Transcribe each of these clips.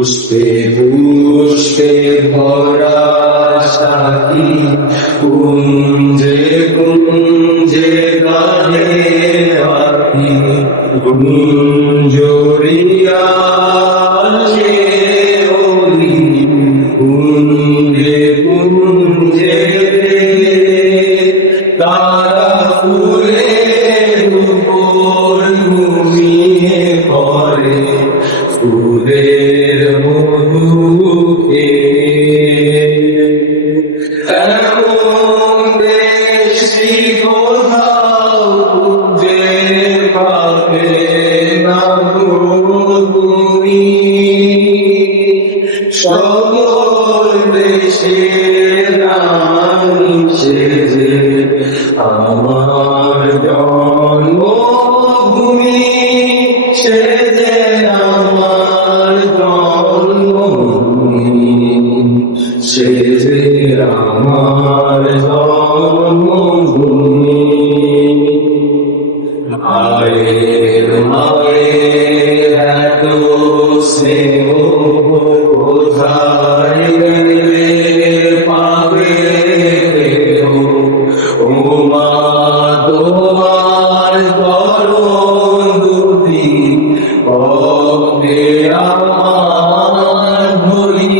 পুষ্পে পুষ্পে ভরা কুঞ্জে কুঞ্জে গানে কুঞ্জরিয়া কুঞ্জে তারা ফুলে ঘুমিয়ে সকল দেশের আমার জন্মভূমি সেজে আমার জন্মভূমি সেজে আমার জন্মভূমি। মায়ের মায়ের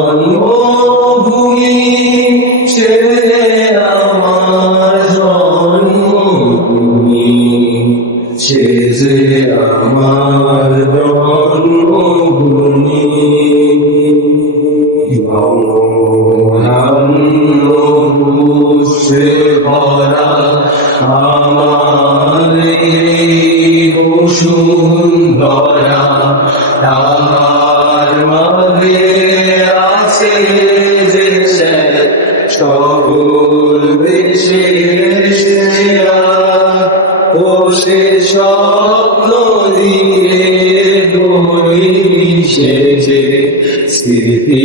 জন্মভূমি সে আমার জন্মভূমি যে আমার জন্মভূমি। সে ভরা আমার বসুন্ধরা তার সকল ও সে স্বপ্ন দিয়ে স্মৃতি